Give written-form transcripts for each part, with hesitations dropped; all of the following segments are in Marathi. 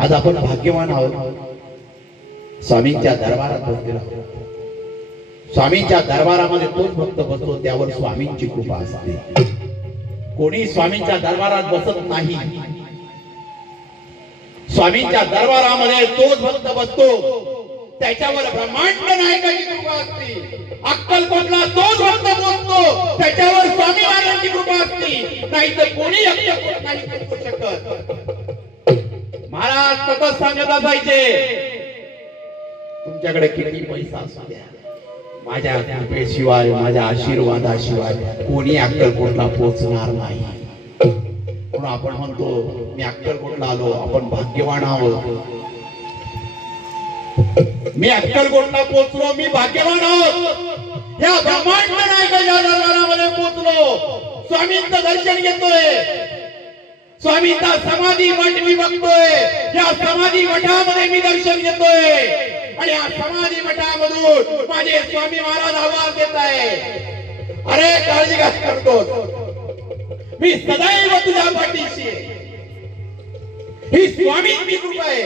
आज आपण भाग्यवान आहोत, स्वामींच्या दरबारात बसलेलो आहोत. स्वामींच्या दरबारामध्ये तोच भक्त बसतो त्यावर स्वामींची कृपा असते. कोणी स्वामींच्या दरबारात बसत नाही. स्वामींच्या दरबारामध्ये तोच भक्त बसतो त्याच्यावर ब्रह्मांड नायकाची कृपा असते. अक्कलकोटला तोच भक्त बसतो त्याच्यावर स्वामी महाराजांची कृपा असते. नाही तर कोणी अक्कलकोट नाही करू शकत. महाराज सतत सांगत असायचे, तुमच्याकडे किती पैसा असू द्या, माझ्या कृपेशिवाय माझ्या आशीर्वादाशिवाय कोणी अक्कलकोटला पोहोचणार नाही. म्हणून आपण म्हणतो मी अक्कलकोटला आलो, आपण भाग्यवान आहोत. मी अक्कलकोटला पोहोचलो, मी भाग्यवान आहोत. या ब्रह्मांड नायकाच्या दरबारामध्ये पोहोचलो, स्वामींचं दर्शन घेतोय, स्वामींचा समाधी मठ मी बघतोय. या समाधी मठामध्ये मी दर्शन घेतोय आणि या समाधी मठामधून माझे स्वामी महाराज आवाज देत आहे, अरे काळजी का करतोस, मी सदैव तुझ्या पाठीशी आहे. ही स्वामींची कृपा आहे.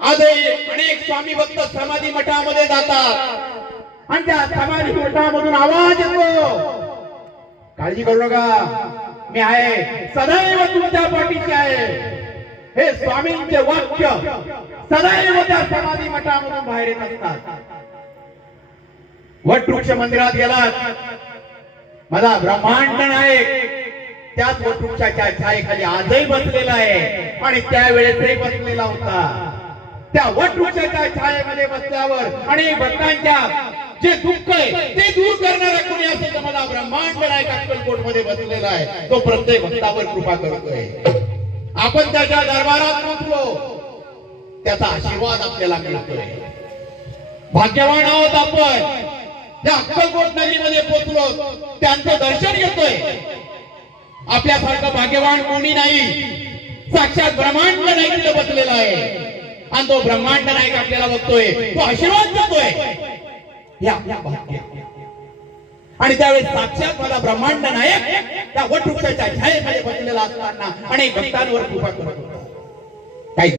आजही अनेक स्वामी भक्त समाधी मठामध्ये जातात आणि त्या समाधी मठामधून आवाज येतो, काळजी करू नका, मी आहे, सदैव तुमच्या पाठीशी आहे. हे स्वामींचे वाक्य सदैव त्या समाधी मठामधून बाहेर येत असतात. वटवृक्ष मंदिरात गेलात, माझा ब्रह्मांड नायक त्याच वटवृक्षाच्या छायेखाली आजही बसलेला आहे आणि त्यावेळेसही बसलेला होता. त्या वटवृक्षाच्या छायेमध्ये बसल्यावर अनेक भक्तांच्या जे दुःख आहे ते दूर करणारा कोणी असेल तर मला ब्रह्मांड नायक अक्कलकोट मध्ये बसलेला आहे. तो प्रत्येक भक्तावर कृपा करतोय. आपण त्याच्या दरबारात पोहोचलो, त्याचा आशीर्वाद आपल्याला मिळतोय. भाग्यवान आहोत आपण, त्या अक्कलकोट नगरीमध्ये पोहोचलो, त्यांचं दर्शन घेतोय. आपल्यासारखं भाग्यवान कोणी नाही. साक्षात ब्रह्मांड नायक तिथे बसलेला आहे आणि तो ब्रह्मांड नायक आपल्याला बघतोय, तो आशीर्वाद देतोय. हे आपल्या भाग्य. आणि त्यावेळेस साक्षात मला ब्रह्मांड नायक त्या वटवृक्षाच्या छायेमध्ये बसलेला असताना अनेक भक्तांवर कृपा करतो.